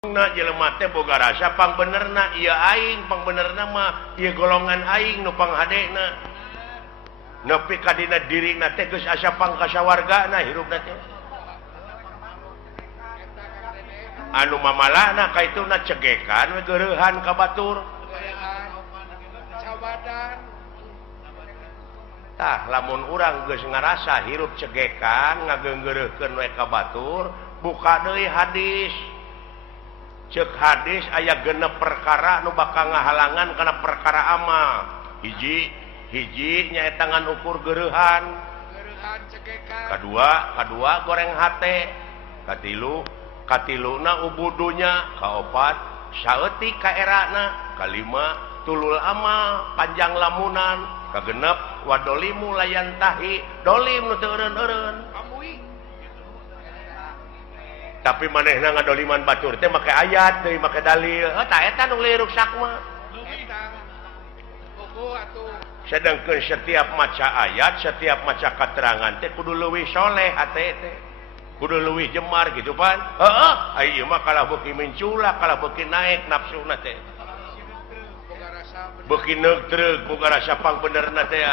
jelema teh boga rasa pang benerna ieu aing pang benerna mah ieu golongan aing nu panghadena nepi ka dina dirina teh geus asa pang kasawargana hirupna teh anu mamalana kaituna cegekan we geureuhan ka batur tah lamun urang geus ngarasa hirup cegekan ngageunggeureukkeun we ka batur buka deui hadis cek hadis aya genep perkara nu bakal ngahalangan karena perkara amal hiji nyaeta ngan ukur geureuhan kadua goreng hate katiluna ubudunya kaopat saeutik ka erana kalima tulul amal panjang lamunan kagenep wadolimu layan tahi dolim nu teu eureun-eureun tapi manehna ngadoliman batur teh make ayat teh make dalil tah eta nu liruk sakma sedangkeun setiap maca ayat setiap maca keterangan teh kudu leuwih soleh hate teh kudu leuwih jemar gitu pan heeh ieu mah kalah beuki menculak kalah beuki naik nafsuna teh beuki neutreug boga rasa pang benerna teh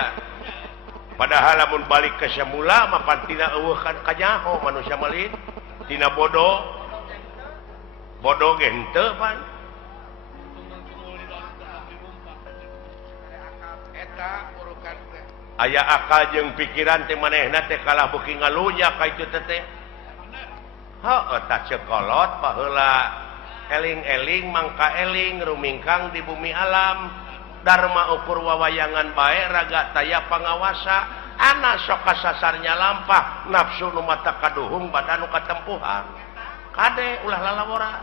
padahal lamun balik ke semula mah pantina eueuh kan kanyaho manusia malin tina bodoh ge henteu pan aya akal jeung pikiran teh manehna teh kalah beuki ngalunya ka itu teh heuh tah cekolot paheula eling-eling mangka eling rumingkang di bumi alam dharma ukur wawayangan bae raga taya pangawasa anak sok kasasarnya lampah nafsu nu mata kaduhung badan nu katempuhan kade ulah lalawora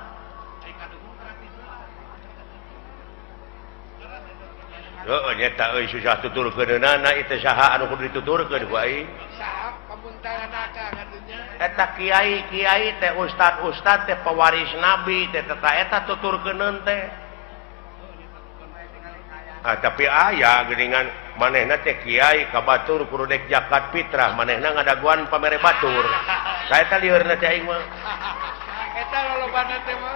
heuh nyata euy susah tuturkeunana itu saha anu kudu dituturkeun ku aing saha pamuntahanaka ngadunya eta kiai teh ustad teh pewaris nabi teh eta tuturkeuneun teh tapi aya geuningan manehna teh kiai ka batur kudu dek zakat fitrah manehna ngadaguan pamere batur saeta lieureurna teh aing mah eta lolobana teh mah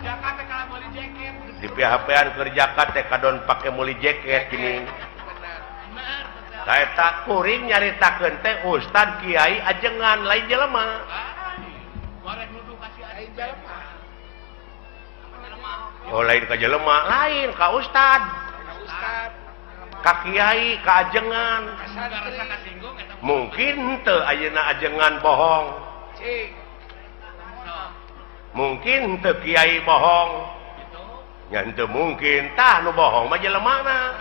zakat teh kala meuli jaket di PHP-an keur zakat teh kadon pake meuli jaket gini saeta kuring nyaritakeun teh ustad kiai ajengan lain jelema marek nuduh kasih aing jelema oh lain ka jelema lain ka ustad ka kiai ka ajengan mungkin teu ayeuna ajengan bohong mungkin teu kiai bohong nya henteu mungkin tah nu bohong mah jelemana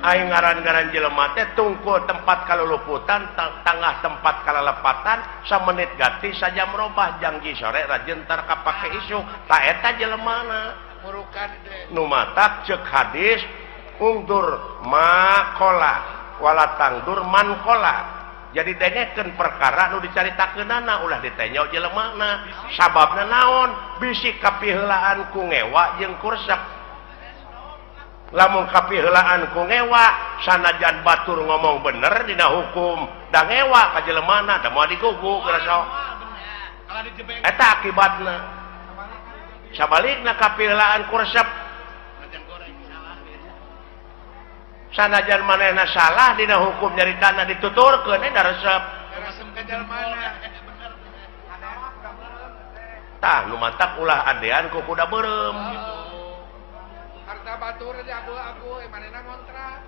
aing ngaran-ngaran jelema teh tungkul tempat kaluluputan tangah tempat kalalepatan samenit ganti saja merubah janji sore rajeun tar kapake isu tah eta jelemana nu matak cek hadis ungdur makola wala tangdur mankola jadi dengekeun perkara nu dicaritakeunana ulah ditenya jelemana sababna naon bisi kapiheulaan ku ngewa jeung kursak lamun kapiheulaan ku ngewa sanajan batur ngomong bener dina hukum da ngewa ka jelemana da moal diguguk rasa eta akibatna sabalikna kapiheulaan kursep sanajan manehna salah dina hukum nyaritana dituturkeun da resep ka jelemana tah nu matak ulah adean ku kuda beureum harta batur aja abu-abu manehna ngontrak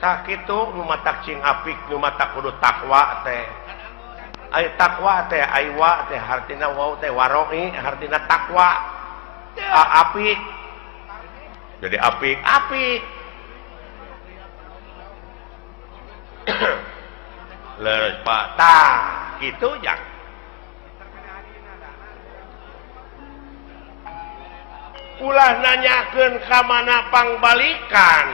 tah kitu nu matak cing apik nu matak kudu takwa teh ai takwa teh aiwa teh hartina wau teh waroi hartina takwa apik jadi apik leres pak tah kitu jak ulah nanyakeun ka mana pangbalikan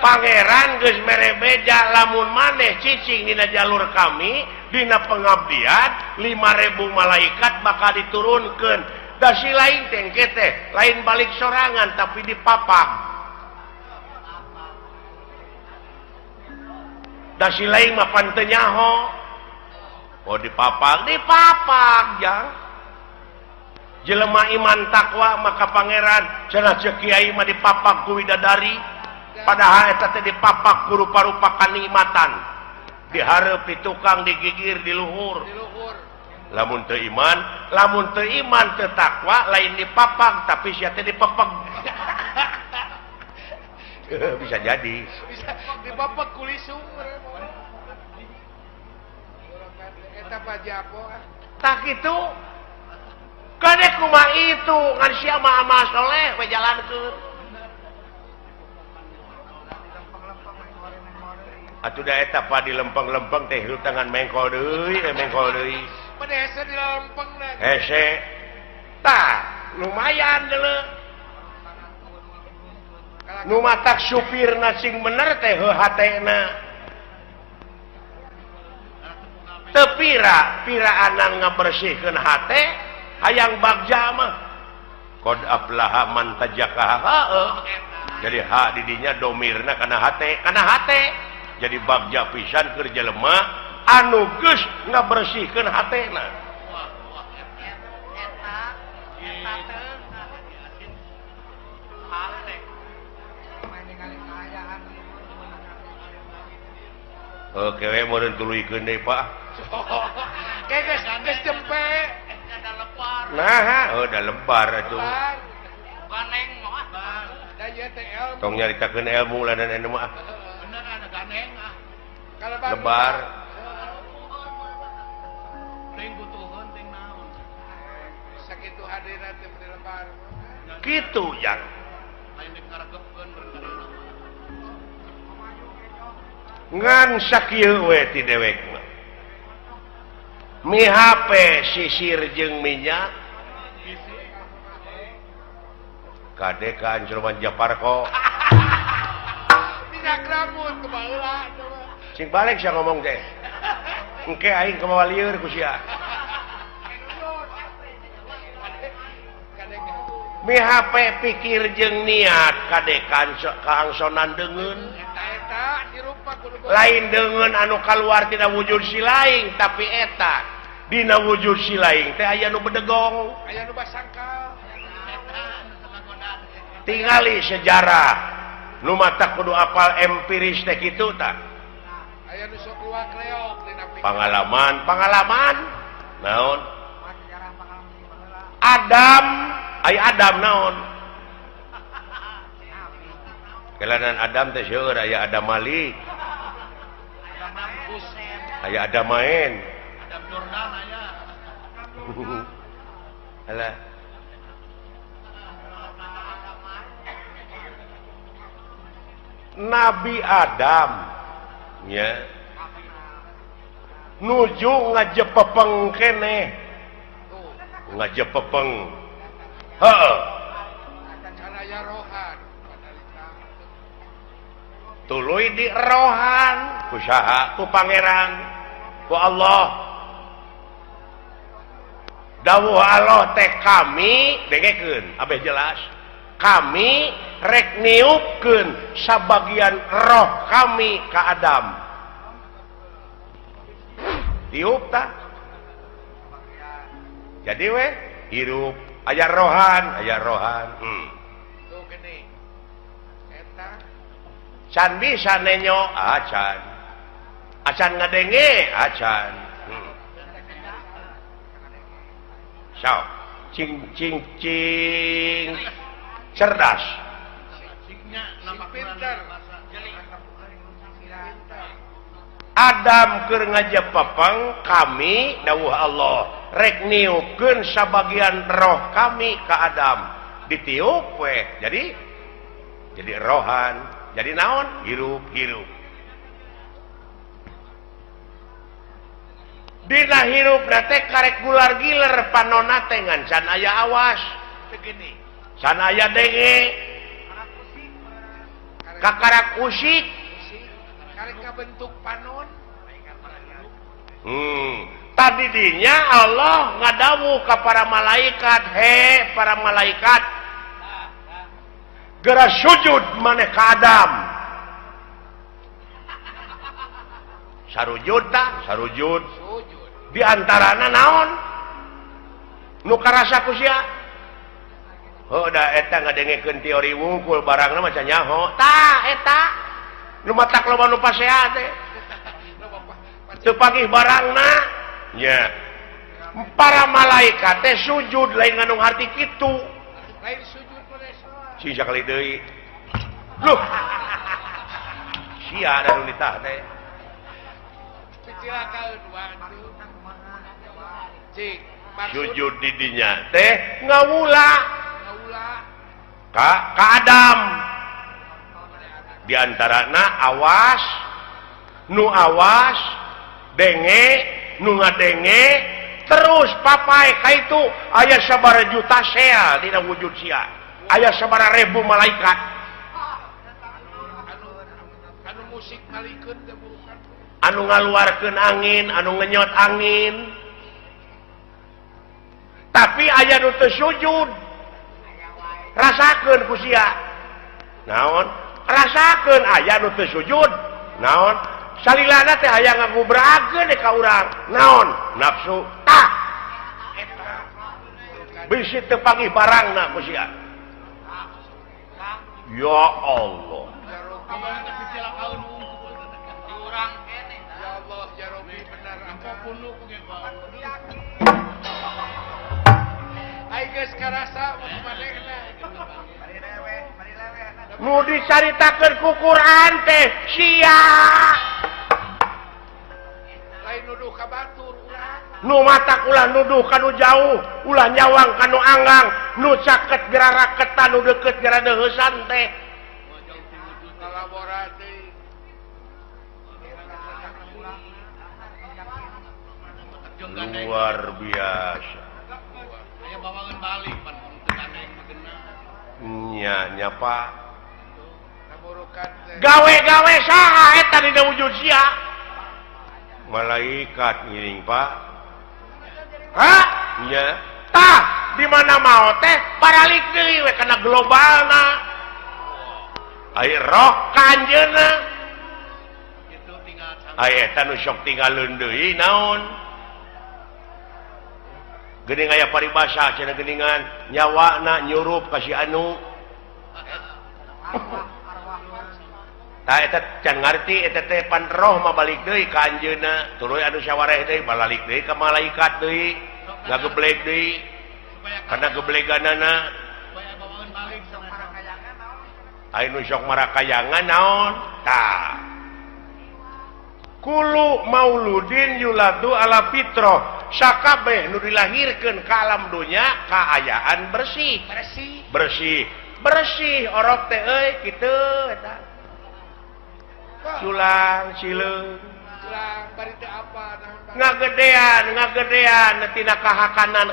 pangeran geus mere beja lamun maneh cicing dina jalur kami dina pengabdian 5.000 malaikat bakal diturunkeun da si lain tengke teh lain balik sorangan tapi dipapang da si lain mah pan teu nyaho. Oh dipapak jang. Jelema iman takwa maka pangeran cenah ceuk kiai mah dipapak ku widadari padahal eta teh dipapak ku rupa-rupa kanikmatan dihareup di tukang digigir di luhur lamun teu iman teu takwa lain dipapak tapi sia teh dipepeg bisa jadi bisa dipapak kulisung eta pajapo tak itu kadek kumaha itu ngan sia mah amal soleh we jalankeun atuh da eta pa di lempeng-lempeng teh hirup tangan mengkol deui pada hese di lempeng na hese tah lumayan deuleu nu matak supirna sing bener teh heuh hatena teu piraan ngabersihkeun hate hayang bagja mah qad aflaha man tajakaha jadi hak didinya domirna kana hate jadi bagja pisan keur jelema anu geus ngabersihkeun hatena oke we meureun tuluykeun deui Pak geus jempe nah udah lebar atuh ganeng mah da ieu teh ilmu tong nyaritakeun ilmu ladan anu mah bener ada ganeng lebar teuing butuheun teuing naon sakitu hadirna teh lebar kitu yang lain dikaregepkeun berkarina ngan sakieu we ti dewek mah mi HP sisir jeung minyak kade ka anjurman Japarko minyak rambut kebaheula sing balik sia ngomong teh engke aing kumaha lieur ku sia mi HP pikir jeung niat kade kaangsonan deungeun eta dirupa kudu lain deungeun anu kaluar tina wujud si laing tapi eta dina wujud si laing teh aya nu bedegong aya nu basangkal tingali sejarah nu mata kudu apal empiris teh kitu tah aya nu sok luak reog dina pengalaman naon Adam naon kelanan Adam teh seueur aya Adam Malik aya Adam main Adam Jordan aya alah Nabi Adam nya nuju ngajepepeng keneh ngajepepeng heuh can aya rohan tuluy di rohan ku saha ku pangeran ku Allah dawuh Allah teh kami dengekeun abeh jelas kami rek niupkeun sabagian roh kami ka Adam tiup tah jadi we hirup aya rohan tuh gini eta can bisa nenyo acan ngadenge acan so cing cerdas signya nama pinter Adam keur ngajepepeng kami dawuh Allah rek niupkeun sabagian roh kami ka Adam ditiup we jadi rohan jadi naon hirup dina hirupna teh karek gular giler panonna teh ngan can aya awas begini can aya denge kakarak usik karek bentuk panon tadi dinya Allah ngadawuh ka para malaikat para malaikat geura sujud maneh ka Adam sarujud tah sarujud Sujud. di antarana naon nu karasa ku sia da eta ngadengekeun teori wungkul barangna maca nyaho tah eta nu matak loba nu pasea teh teu pagih barangna nya para malaikat teh sujud lain ngandung arti kitu Lain sujud boleh. si sakali deui loh sia da nu ditah teh Kecilakaun waktu. Cik, maksud sujud di dinya teh ngawula kaulah ka Adam di antarana awas nu awas denge nu ngadenge terus papai ka itu aya sabaraha juta sel dina wujud sia aya sabaraha ribu malaikat anu musik malikeun teh bukan. anu ngaluarkeun angin anu ngenyot angin tapi aya nu teu sujud rasakeun ku sia naon rasakeun aya nu teu sujud naon salilana teh aya ngagubrakeun ka urang naon nafsu tah eta bisi teu pagih barangna ku sia ya Allah Kecilakaun di urang kene. Ya Allah, ya Rabbi benar apa punu ku ge Ai geus karasa manehna. nu dicaritakeun ku Quran teh sia Lain nuduh ka batur urang. nu matak ulah nuduh kanu jauh ulah nyawang kanu anggang nu caket geraraketan nu deukeut gara deuheusan teh Kolaborasi. luar biasa Aya bawangan balik pan teu gandeng begeuna. nya Pak Namurukan teh. gawe-gawe saha eta dina wujud sia malaikat ngiring Pak hah nya tah di mana mau teh baralik deui we kana globalna ai roh kanjeuna Itu tinggal ai eta nu sok tinggalin deui naon geuning aya paribasa cenah geuningan nyawana nyurup ka si anu tah eta can ngarti eta teh pan roh mah balik deui ka anjeunna tuluy anu sawareh deui balik deui ka malaikat deui ngageblek deui kana gebleganana supaya bawangan balik sama anu sok marakayangan naon tah kulu mauludin yuladu ala fitrah sakabeh nu dilahirkeun ka alam dunya kaayaan bersih bersih orok teh euy kitu eta culang cileung Ulang bari teh apa ngagedean tina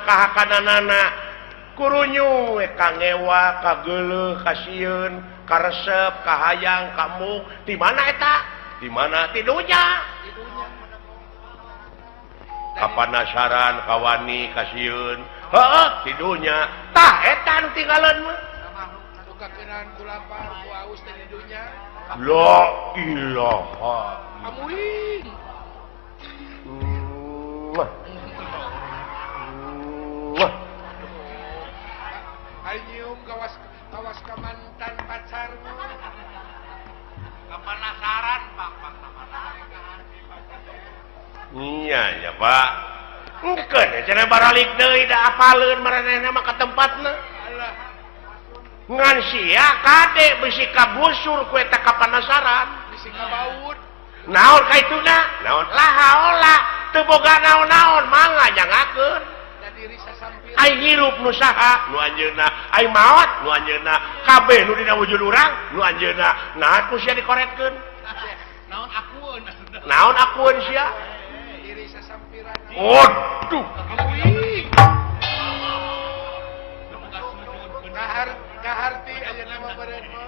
kahakananana kurunyu we kangewa kageuleuh kasieun karesep kahayang kamu di mana eta di mana tidunya kapanasaran kawani kasieun heeh tidunya tah eta nu tinggalan mah kakenan ku lapar ku aus teh di dunya. la ilaha Amuing. Muah. Muah. Ai nyium kawas ka mantan pacarmu. Kapanasaran Pak Iya ya Pak engkeun cenah baralik deui da apaleun maranehna mah ka tempatna Allah. ngan sia kade bisi kabusur ku eta kapanasaran Bisi ka baud. naon kaituna naon lahaola teu boga naon-naon mangga jangakeun Da diri sasampir. ai hirup nu saha nu anjeunna ai maot nu anjeunna kabeh nu dina wujud urang nu anjeunna naon ku sia dikoretkeun Naon akueun. naon akueun sia Diri sasampiran. waduh Amuing. Kaharti aya nama badan mah.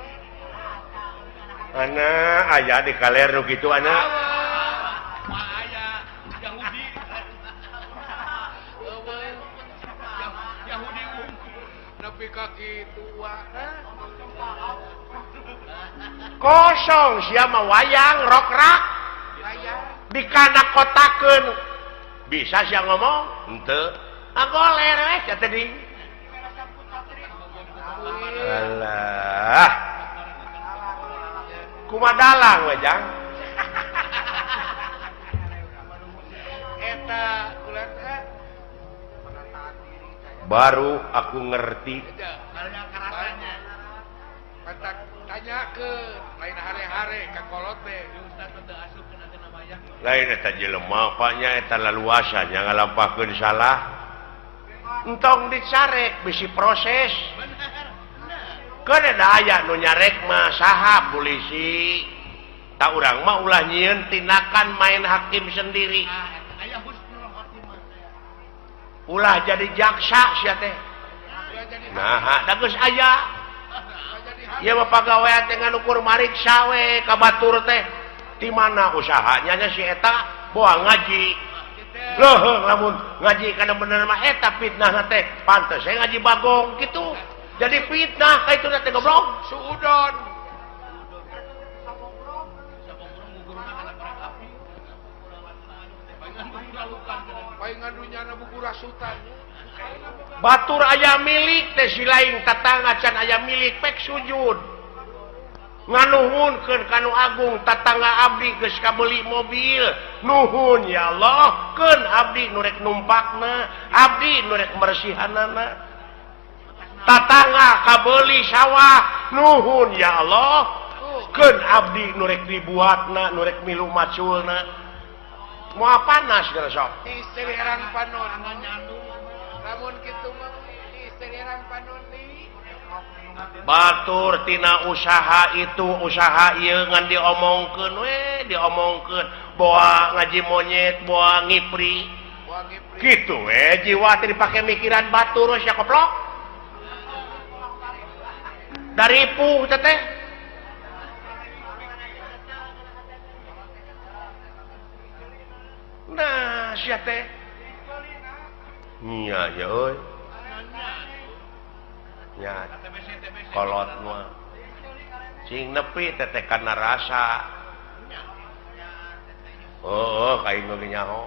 ana aya di kaler nu kitu ana Aya Yahudi. Yahudi nepi ka kitu kosong sia mah wayang rokrak Aya dikana kotakeun bisa sia ngomong henteu agoler we cat tadi alah kumadalang we jang eta ulah baru aku ngerti pantak tanya ke lain hare-hare ka kolot teh lain eta jelema paknya eta laluasanya ngalampahkeun salah entong dicarek bisi proses keun da aya nu nyarek mah saha polisi tak urang mah ulah nyieun tindakan main hakim sendiri ulah jadi jaksa sia teh nah da geus aya ieu mah pagawean teh nganukur mariksa we ka batur teh di mana usahanya nya si eta boa ngaji leuheung lamun ngaji kana bener mah eta fitnah teh pantes saya ngaji bagong gitu jadi fitnah ka itu teh goblok suudon paingan dunyana buku rasutan batur aya milik teh si lain tatangga can aya milik pek sujud nganuhunkeun kanu agung tatangga abdi geus kabeuli mobil nuhun ya Allah keun abdi nu rek numpakna abdi nu rek mersihanana tatangga kabeuli sawah nuhun ya Allah keun abdi nu rek dibuatna nu rek milu maculna moal panas geus sok istri herang panon namun kitu mah istri herang panon batur tina usaha itu usaha ieu ngan diomongkeun we diomongkeun boa ngaji monyet boa ngipri kitu we jiwa teh dipake mikiran batur sia koplok dari puh teh nah sia teh nya ya euy nya kolot mah cing nepi teteh kana rasa kain nu nyaho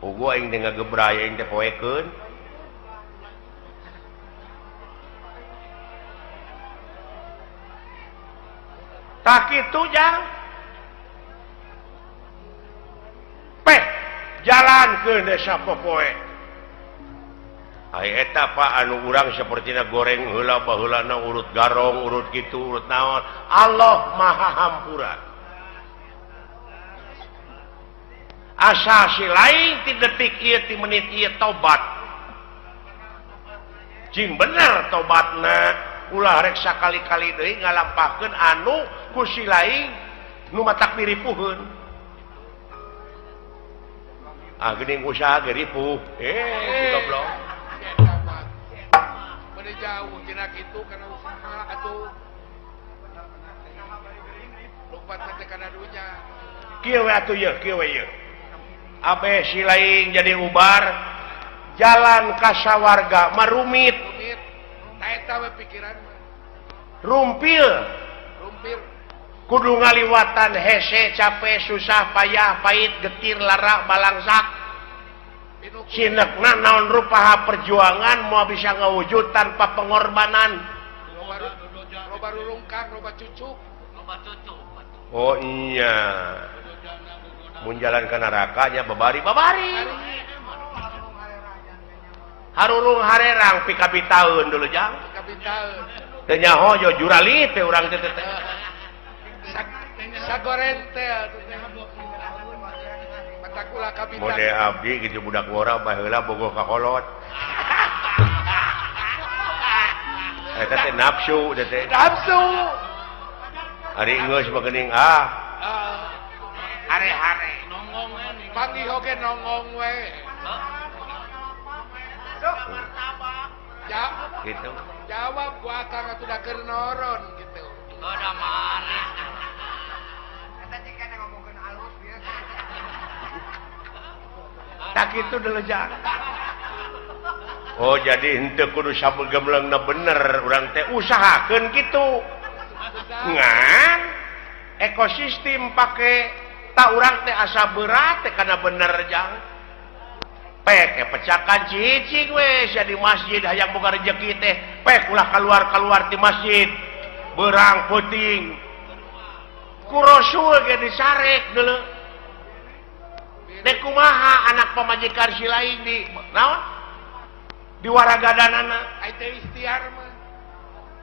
ugu aing teh ngagebraya aing teh poekeun tak kitu jang peh jalankeun desa popoe ai eta Pak anu urang sapertina goreng heula baheulana urut garong urut kitu urut naon Allah Maha Hampura asa si lain ti detik ieu ti menit ieu tobat cing bener tobatna ulah rek sakali-kali deui ngalampahkeun anu ku si lain nu matak diripuheun geuning usaha ge ripuh goblok jauh tina kitu kana usaha atuh lompat teh kana dunya kieu we atuh ieu kieu we ieu abe si lain jadi ubar jalan ka sawarga marumit ta eta we pikiran rumpil kudu ngaliwatan hese capek susah payah pahit getir lara balangsak sinekna naon rupaha perjuangan mau bisa ngawujud tanpa pengorbanan loba rulungkang loba cucuk oh iya mun jalan ke nerakanya babari harurung harerang pikabi taun dulu jang teu nyaho yo jurali teh urang teh sagoren teh mode abdi gitu budak ngora baheula bogoh ka kolot eta teh nafsu ari geus bageuning hare-hare panggih oge nongong we ya gitu jawab ku akang atuh da keur noron gitu da mana eta jika ngomongkeun alus biasa tak itu dulu jang oh jadi henteu kudu sabegemleungna bener urang teh usahakeun kitu ngan ekosistem pakai tak urang teh asa berat teh karena bener jang pek pecakan cicing we sia di masjid hayang boga rezeki teh pek ulah keluar di masjid berang puting ku rasul ge disarek deuleu dek kumaha anak pamajikan si lain di naon di waragadanana ai teh ikhtiar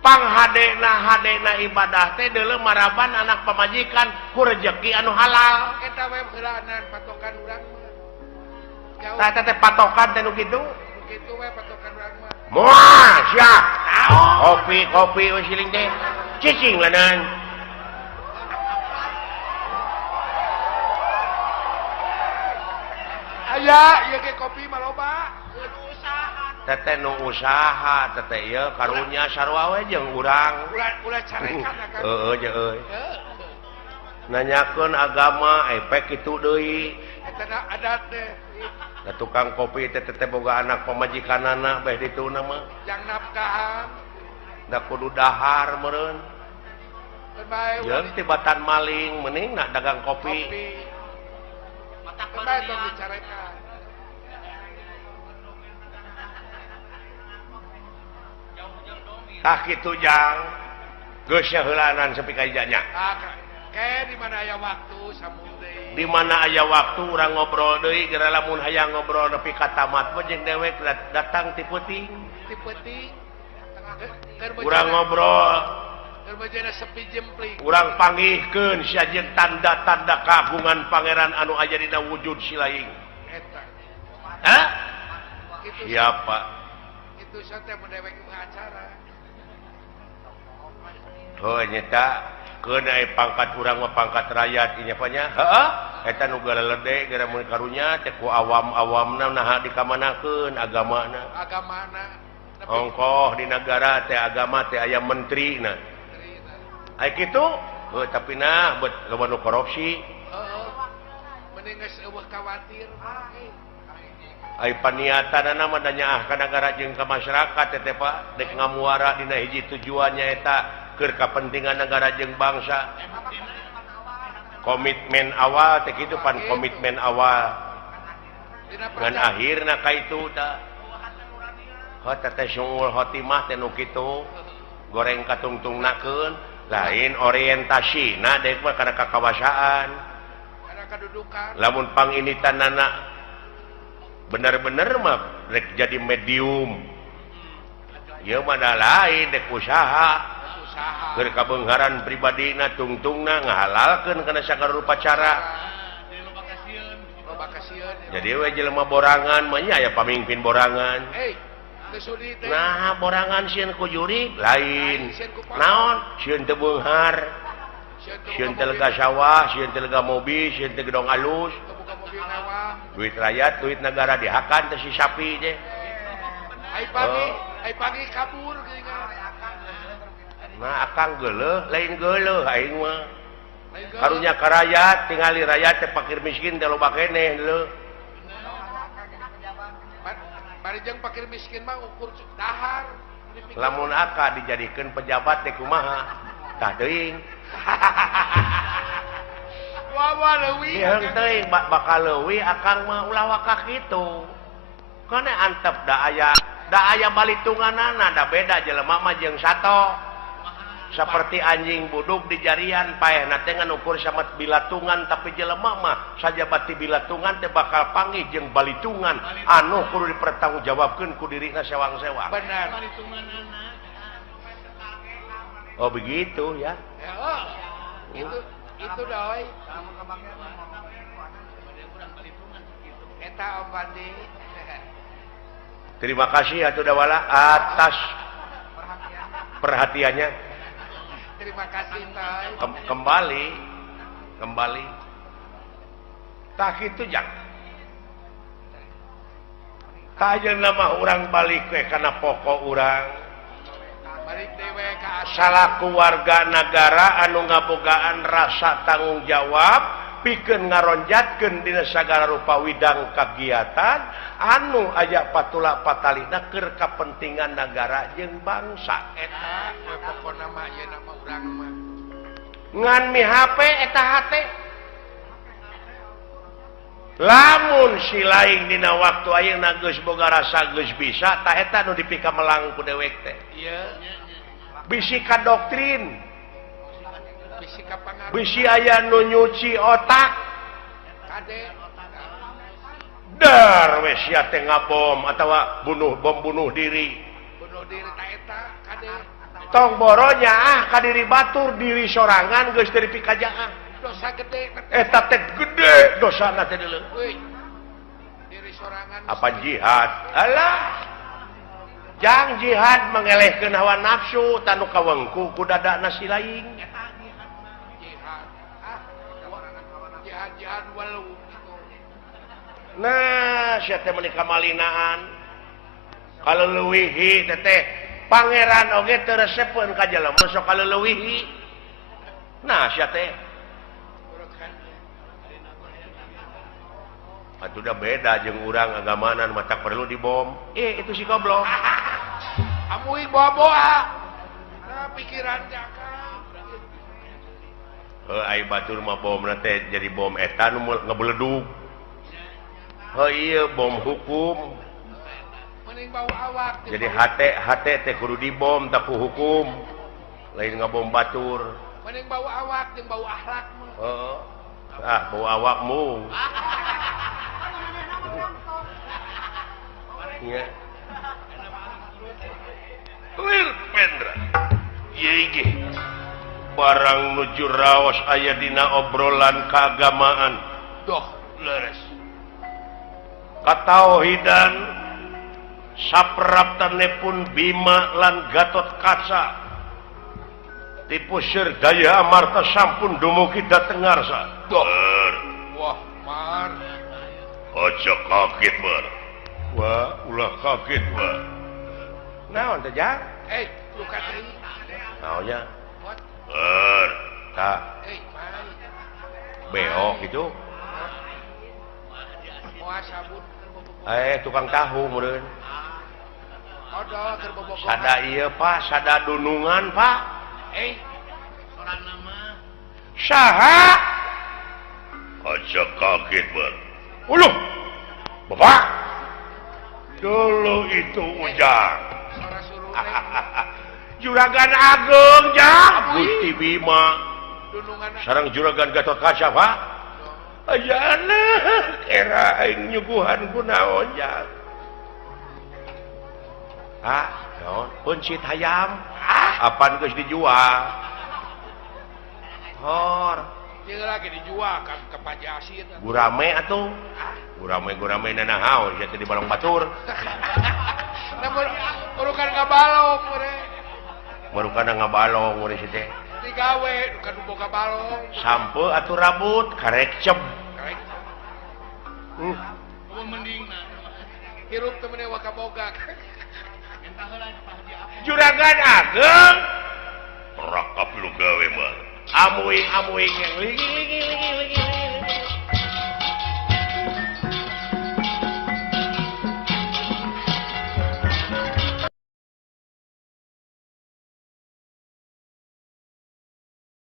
mah hadena ibadah teh deuleu maraban anak pamajikan ku rezeki anu halal eta we heulanan patokan urang mah tah teh patokan teh nu kitu kitu we patokan urang mah moal sia kopi we siling teh cicing lanan aya ieu ge kopi mah loba teteh nu usaha teteh ieu karunya sarua we jeung urang ulah carekan kan jeung euy nanyakeun agama pek kitu deui eta adat teh da tukang kopi teh teteh boga anak pamajikanana beh dituna mah jang nafkahan da kudu dahar meureun bae jeung tibatan maling mending nak dagang kopi matak bae tong dicarekan tah kitu jang geus heulanan sepi ka ijanya ke di mana aya waktu sambung deui di mana aya waktu urang ngobrol deui geura lamun hayang ngobrol nepi ka tamat mah jeung dewek datang ti peuting urang ngobrol keur bejana sepi jempling urang panggihkeun sajeun tanda-tanda kagungan pangeran anu aya dina wujud si laing eta hah kitu siapa kitu teh mun dewek acara oh nyata keun aya pangkat urang mah pangkat rakyat ieu nya heeh eta nu galedeg gara mun karunya teh ku awam-awamna naha dikamanakeun agamana ongkoh di negara teh agama teh aya menterina aya kitu tapi nah bet loba nu korupsi heeh mending geus eueuh kawatir aya paniatanana mah danyaah ka nagara jeung ka masyarakat teh Pak dek ngamuara dina hiji tujuannya eta keur kepentingan negara jeung bangsa komitmen awal teh kitu pan komitmen awal ngan akhirna ka itu tah teh sungul khotimah teh nu kitu goreng katungtungnakeun lain orientasina dek mah kana kakawasaan kana kadudukan lamun panginitanana bener-bener mah rek jadi medium ieu mah da lain dek usaha keur kabeungharan pribadina tungtungna ngahalalkeun kana sagala rupa cara loba kasieun jadi we jelema borangan mah nya aya pamimpin borangan kesudi teh nah borangan sieun ku juri lain naon sieun teu beunghar sieun teu lega sawah sieun teu lega mobil sieun teu gedong alus buka mobil mewah duit rakyat duit negara dihakan teh si sapi teh ai pagi kabur geuningan nah akang geuleuh lain geuleuh aing mah karunya ka rakyat tingali rakyat teh fakir miskin teh loba keneh deuleu bari jeung fakir miskin mah ukur dahar lamun aka dijadikeun pejabat teh kumaha tah teuing wawa leuwih ieu teuing bakal leuwih akang mah ulah waka kitu kana antep da aya balitunganana da beda jelema mah jeung sato seperti anjing buduk di jarian paehna teh ngukur samet bilatungan tapi jelema mah sajabat ti bilatungan teh bakal panggih jeung balitungan anu kudu dipertanggungjawabkeun ku dirina sewang-sewang benar oh begitu ya itu doi eta ompandi terima kasih atuh dawala atas perhatiannya terima kasih Toy. Kembali tak itu jang tak aja nama orang balik ke karena pokok orang balik dewe ka salaku warga negara anu ngabogaan rasa tanggung jawab pikeun ngaronjatkeun dina sagala rupa widang kagiatan anu aya patula patalina keur kapentingan negara jeung bangsa eta pokona mah ieu nama urang mah ngan mi HP eta hate lamun si lain dina waktu ayeuna geus boga rasa geus bisa tah eta nu dipika melang ku dewek teh bisi ka doktrin bisi aya nu nyuci otak dar we sia teh ngabom atawa bom bunuh diri tah eta kade tong boronya ka diri batur diri sorangan geus teu dipikajaan dosa gede eta teh gede dosana teh deuleu diri sorangan apa jihad alah jang jihad mengelehkeun hawa nafsu tanu kawengku ku dadana si laing jihad walau nah sia teh menika malinaan kaleuweuhi teh pangeran oge teu resepkeun ka jelema sok kaleuweuhi nah sia teh atuh da beda jeung urang agamanan mata perlu dibom itu si goblok amuing boa-boa nah pikiran jaka ai batur mah bomna teh jadi bom eta nu ngebledug iya bom hukum mending bau awak jadi hate teh kudu dibom tapi hukum lain ngabom batur mending bau awak jeung bau akhlak mah bau awakmu ya lir pendra ye barang nuju raos aya dina obrolan keagamaan doh leres katauhidan sapraptanepun Bima lan Gatot Kaca tipu Sir Daya Amarta sampun dumugi dateng ngarsa doh wah mar aja kaget bar wah ulah kaget wah naon teh Jang lu kateu naonnya what tah mai beok gitu moal sabun tukang tahu meureun odol keur bobogohan sada ieu Pak sada dunungan Pak soranna mah saha aja kaget bar uluh Bapak dulu itu ujang sora suruh Juragan Agung Jang Gusti Bima dunungan sareng Juragan Gatot Kaca Pak ayana era aing nyuguhan ku naon Jang naon pencit hayam apan geus dijual hor dia lagi dijual kan ke Pajasin gurame atuh gurame nanahaun sia teh di balong batur namun urukan ngabalong mure marukana ngabalong urang si teh digawe bukan boga balong sampe atuh rabut karek ceb mendingna hirup teu meuneu wakaboga Juragan Agung rakap lu gawe mah amuing yang ligi